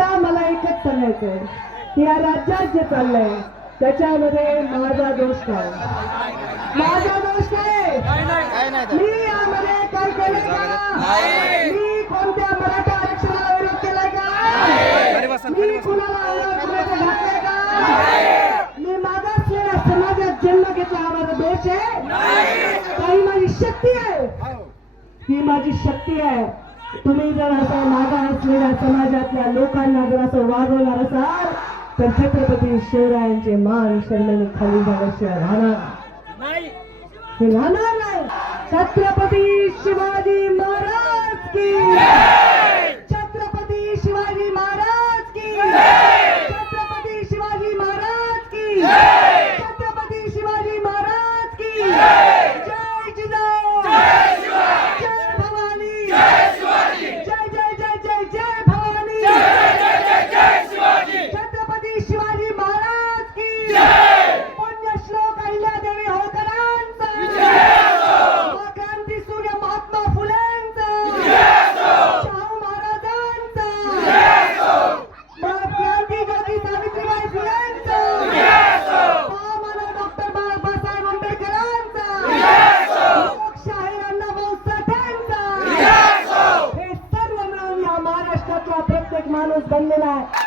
असेल या राज्यात जे चाललंय त्याच्यामध्ये माझा दोष काय? माझा दोष काय? मी यामध्ये काय केलं का? मी कोणत्या मराठा आरक्षणाला विरोध केलाय का? मी कुणाला घातलंय का? मी मागासलेल्या समाजात जन्म घेतला हा माझा दोष आहे? काही माझी शक्ती आहे? ही माझी शक्ती आहे. तुम्ही जर असं मागा असलेल्या समाजातल्या लोकांना जर असं वागवणार असाल तर छत्रपती शिवरायांचे मान शर्मेने खाली झाल्याशिवाय राहणार. नाही. हे राहणार नाही. छत्रपती शिवाजी महाराज की छत्रपती शिवाजी महाराज की छत्रपती शिवाजी महाराज की छत्रपती शिवाजी महाराज की जय जिजाऊ जय भवानी जय जय जय जय जय भवानी छत्रपती शिवाजी महाराज की पुण्यश्लोक अहिल्यादेवी होळकरांचा क्रांती सूर्य महात्मा फुलेंचा शाहू महाराजांचा क्रांती ज्योती सावित्रीबाई फुलेंचा महामानव डॉक्टर बाबासाहेब आंबेडकरांचा लोकशाहीर अण्णाभाऊ साठ्यांचा हे सर्व मिळून या महाराष्ट्रातला माणूस बनलेला आहे.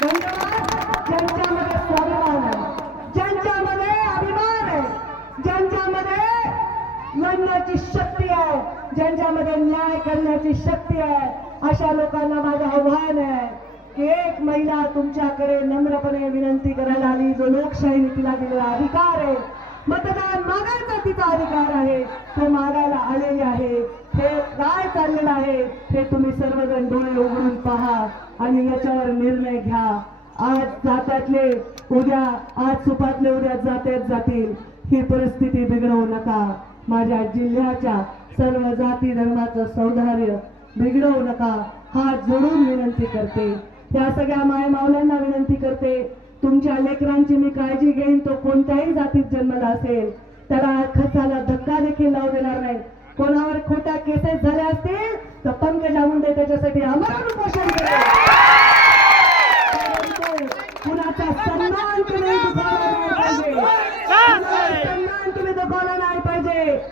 धन्यवाद ज्यांच्यामध्ये स्वाभिमान आहे ज्यांच्यामध्ये अभिमान आहे ज्यांच्यामध्ये लढण्याची शक्ती आहे ज्यांच्यामध्ये न्याय करण्याची शक्ती आहे अशा लोकांना माझं आव्हान आहे की एक महिला तुमच्याकडे नम्रपणे विनंती करायला आली. जो लोकशाहीने तिला दिलेला अधिकार आहे मतदान मागायचा तिचा अधिकार आहे. तो मागायला आलेली आहे. हे काय चाललेलं आहे. हे तुम्ही सर्वजण डोळे उघडून पहा आणि याच्यावर निर्णय घ्या. आज जात्यातले उद्या आज सुपातले उद्या जात्यात जातील. ही परिस्थिती बिघडवू नका. माझ्या जिल्ह्याच्या सर्व जाती धर्माचं सौंदर्य बिघडवू नका. हात जोडून विनंती करते. त्या सगळ्या माय मावल्यांना विनंती करते. तुमच्या लेकरांची मी काळजी घेईन तो कोणत्याही जातीत जन्मला असेल त्याला खचाला धक्का देखील लावू देणार नाही. कोणावर खोट्या केसेस झाल्या असतील तर पंकजा मुंडे त्याच्यासाठी आम्हाला उपोषण करेल कुणाचा सन्मान तुम्ही सन्मान तुम्ही नाही पाहिजे.